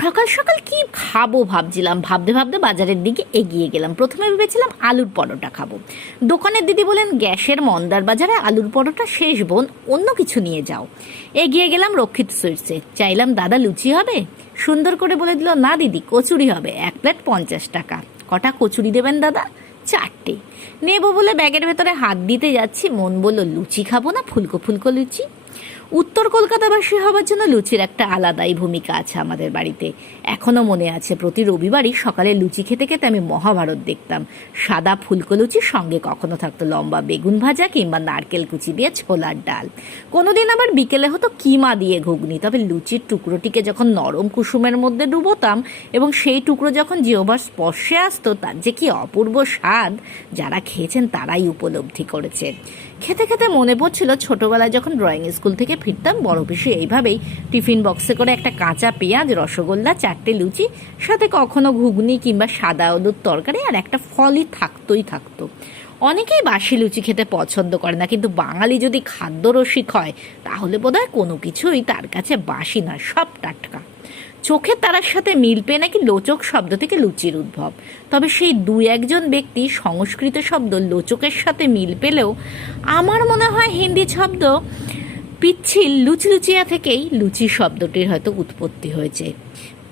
সকাল সকাল কি খাবো ভাবছিলাম, ভাবতে ভাবতে বাজারের দিকে এগিয়ে গেলাম। প্রথমে ভেবেছিলাম আলুর পরোটা খাবো। দোকানের দিদি বলেন, গ্যাসের মন্দার বাজারে আলুর পরোটা শেষ বোন, অন্য কিছু নিয়ে যাও। এগিয়ে গেলাম রক্ষিত সুইটসে, চাইলাম দাদা লুচি হবে। সুন্দর করে বলে দিল, না দিদি কচুরি হবে, 1 প্লেট 50 টাকা। কটা কচুরি দেবেন দাদা? 4টে। নেবো বলে ব্যাগের ভেতরে হাত দিতে যাচ্ছি, মন বলল লুচি খাবো না ফুলকো ফুলকো লুচি। উত্তর কলকাতাবাসী হওয়ার জন্য লুচির একটা আলাদাই ভূমিকা আছে আমাদের বাড়িতে। এখনও মনে আছে, প্রতি রবিবারই সকালে লুচি খেতে খেতে আমি মহাভারত দেখতাম। সাদা ফুলকো লুচির সঙ্গে কখনো থাকতো লম্বা বেগুন ভাজা কিংবা নারকেল কুচি দিয়ে ছোলার ডাল। কোনোদিন আবার বিকেলে হতো কিমা দিয়ে ঘুগনি। তবে লুচির টুকরোটিকে যখন নরম কুসুমের মধ্যে ডুবোতাম এবং সেই টুকরো যখন জিহ্বার স্পর্শে আসতো, তার যে কি অপূর্ব স্বাদ, যারা খেয়েছেন তারাই উপলব্ধি করেছে। খেতে খেতে মনে পড়ছিল ছোটবেলায় যখন ড্রয়িং স্কুল থেকে ফিরতাম, বড় পিসি এইভাবেই টিফিন বক্সে করে একটা কাঁচা পেঁয়াজ, রসগোল্লা, 4টে লুচি, সাথে কখনো ঘুগনি কিংবা সাদা আলুর তরকারি আর একটা ফলই থাকতোই থাকতো। অনেকেই বাসি লুচি খেতে পছন্দ করে না, কিন্তু বাঙালি যদি খাদ্যরসিক হয় তাহলে বোধহয় কোনো কিছুই তার কাছে বাসি নয়, সব টাটকা। চোখের তারার সাথে মিল পেয়ে নাকি লোচক শব্দ থেকে লুচির উদ্ভব। তবে সেই 2-1 ব্যক্তি সংস্কৃত শব্দ লোচকের সাথে মিল পেলেও আমার মনে হয় হিন্দি শব্দ পিচ্ছিল লুচলুচিয়া থেকেই লুচি শব্দটির হয়তো উৎপত্তি হয়েছে।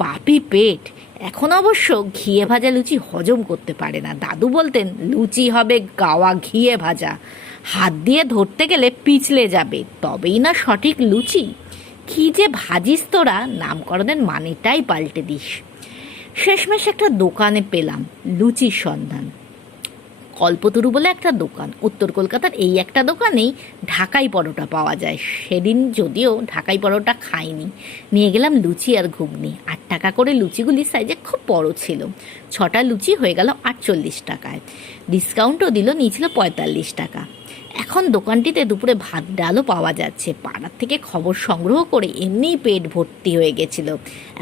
পাপি পেট এখন অবশ্য ঘিয়ে ভাজা লুচি হজম করতে পারে না। দাদু বলতেন, লুচি হবে গাওয়া ঘিয়ে ভাজা, হাত দিয়ে ধরতে গেলে পিছলে যাবে, তবেই না সঠিক লুচি। কি যে ভাজিস তোরা, নামকরণের মানেটাই পাল্টে দিস। শেষমেশ একটা দোকানে পেলাম লুচির সন্ধান। কল্পতরু বলে একটা দোকান, উত্তর কলকাতার এই একটা দোকানেই ঢাকাই পরোটা পাওয়া যায়। সেদিন যদিও ঢাকাই পরোটা খাইনি, নিয়ে গেলাম লুচি আর ঘুগনি। 8 টাকা করে লুচিগুলি সাইজে খুব বড় ছিল। 6টা লুচি হয়ে গেল 48 টাকায়। ডিসকাউন্টও দিল, নিয়েছিল 45 টাকা। এখন দোকানটিতে দুপুরে ভাত ডালও পাওয়া যাচ্ছে। পাড়ার থেকে খবর সংগ্রহ করে এমনিই পেট ভর্তি হয়ে গেছিল।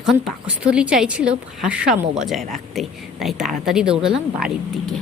এখন পাকস্থলী চাইছিল ভারসাম্য বজায় রাখতে, তাই তাড়াতাড়ি দৌড়ালাম বাড়ির দিকে।